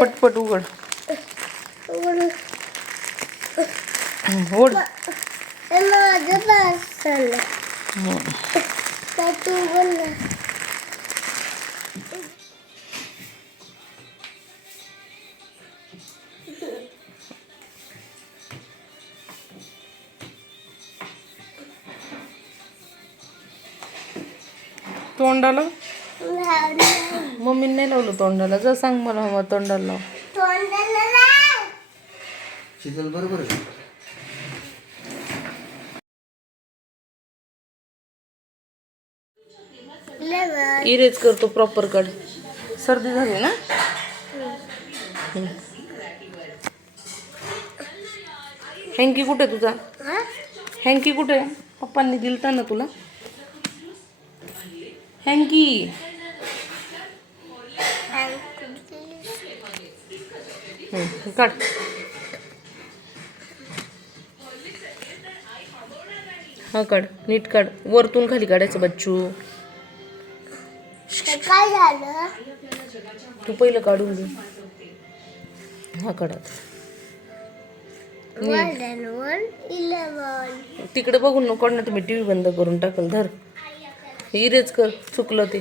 पटपट उघड. ओढ तोंडाला? मम्मीने नाही लावलं तोंडाला. जर सांग मला मग तोंडाला लाव. शीतल बरोबर आहे. इरेज करतो प्रॉपर कट सर्दी झाली ना? हँकी कुठे तुझा? हँकी कुठे? पप्पांनी दिलता ना तुला? हँकी काढ. हा काढ. नीट काढ. वरतून खाली काढायचं बच्चू. तर काय झालं? तू पहिलं काढून दे हा काढा वन अँड वन इलेवन तिकडे बघून नको ना तुम्ही टी व्ही बंद करून टाकल धर. इरेज कर. चुकलं ते.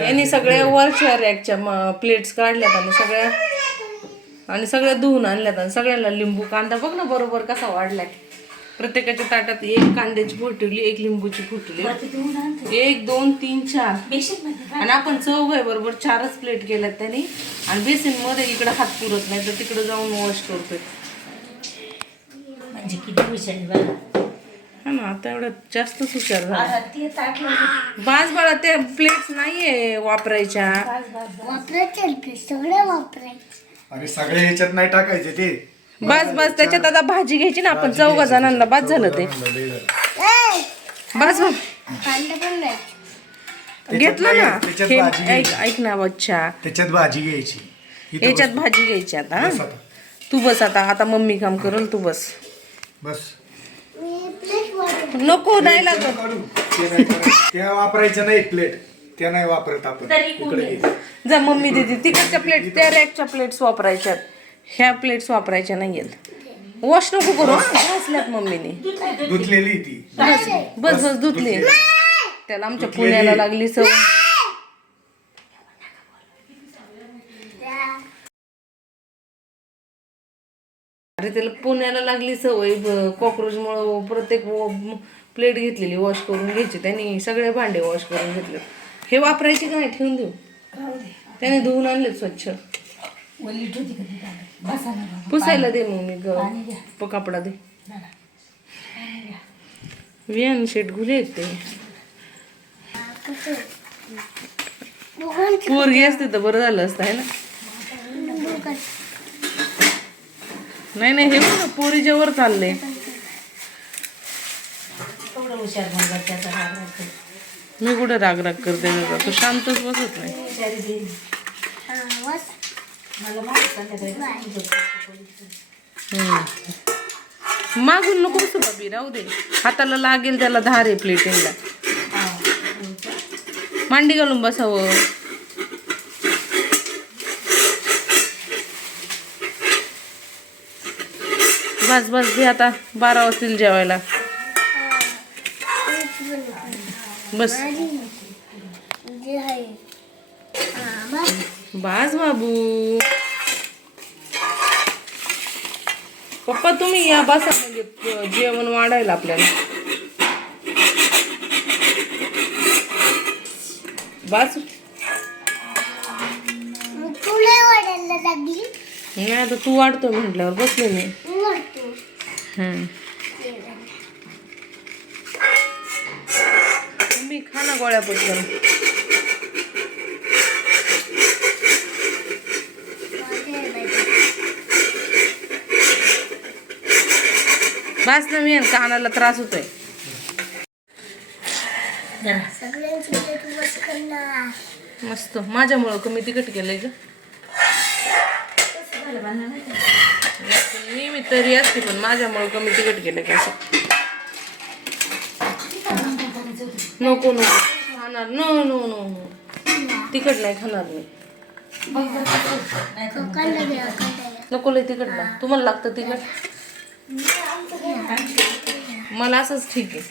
यांनी सगळ्या वरच्या रॅकच्या प्लेट्स काढल्यात आणि सगळ्या आणि सगळ्या धुवून आणल्यात आणि सगळ्याला लिंबू कांदा बघ ना बरोबर कसा वाढलाय. प्रत्येकाच्या ताटात एक कांद्याची फुटली एक लिंबूची फुटली. एक दोन तीन चार. आणि आपण चौघ आहे बरोबर चारच प्लेट केल्यात त्यांनी. आणि बेसिनमध्ये इकडे हात पुरत नाही तर तिकडे जाऊन वॉश करतोय. म्हणजे किती हुशार आहे बघा. हा ना आता एवढं जास्तच हुशार झाला. आता ते ताटलं बास बाळा त्या प्लेट्स नाहीये वापरायच्या. वापरायचे ते सगळे वापरायचे. आणि सगळे ह्याच्यात नाही टाकायचे ते. बस बस त्याच्यात आता भाजी घ्यायची ना आपण चौघा जणांना बस झालं ते. ए, बस बस. कांदा पण द्यायचे. घेतलं ना? त्याच्यात हे भाजी ऐक घ्यायची. ऐक ना बच्चा. त्याच्यात भाजी घ्यायची. इथं याच्यात बस. भाजी घ्यायची आता बस हा? आता. तू बस आता आता मम्मी काम करल तू बस. बस. मी प्लेट वापरते. नको नाही लागत. त्या वापरायच्या नाही प्लेट त्या नाही वापरत आपण. तरी इकडे घे. जा मम्मी देते. तिकडच्या प्लेट त्या रॅकच्या प्लेट्स वापरायच्यात ह्या प्लेट्स वापरायच्या नाहीयेत वॉश नको करू हा? घासल्यात मम्मीने. धुतलेली ती. बस बस बस धुतली. त्याला आमच्या पुण्याला लागली सवय. अरे त्याला पुण्याला लागली सवय कॉक्रोचमुळं प्रत्येक प्लेट घेतलेली वॉश करून घ्यायची. त्यांनी सगळे भांडे वॉश करून घेतले हे वापरायचे का नाही? ठेवून देऊ. त्याने धुवून आणले स्वच्छ. पुसायला दे मग मी कपडा दे. वियान शेट घुले आहेत ते. पोरगी असते तर बरं झालं असतं आहे ना. नाही नाही हे बघ ना पोरीच्या वर चाललंय केवढं हुशार मुलगा त्याचा राग राग करतो. मी कुठे राग राग करते का तो शांतच बसत नाही हुशारी दे. हा, बस. मला माहीत संध्याकाळी कसं करतो. हम्म. मागून नको बसू बाबी राहू दे हाताला लागेल त्याला धार आहे प्लेटिंगला. मांडी घालून बसावं बस बस दे आता. बारा वाजतील जेवायला. बस. बस. बाबू. पप्पा तुम्ही या बसा म्हणजे जेवण वाढायला आपल्याला. बास. नाही आता तू वाढतो म्हटल्यावर बसले मी. मी खा ना गोळ्या पटकन बास ना मी कानाला त्रास होतोय. मस्त माझ्यामुळं कमी तिखट केलंय ग. नेहमी मी तरी असते पण माझ्यामुळं कमी तिकट केलं की असं. नको नको. खाणार. No no no no. तिखट नाही खाणार मी. नाही नको लय तिकट ना. तुम्हाला लागतं तिकट मला असंच ठीक आहे.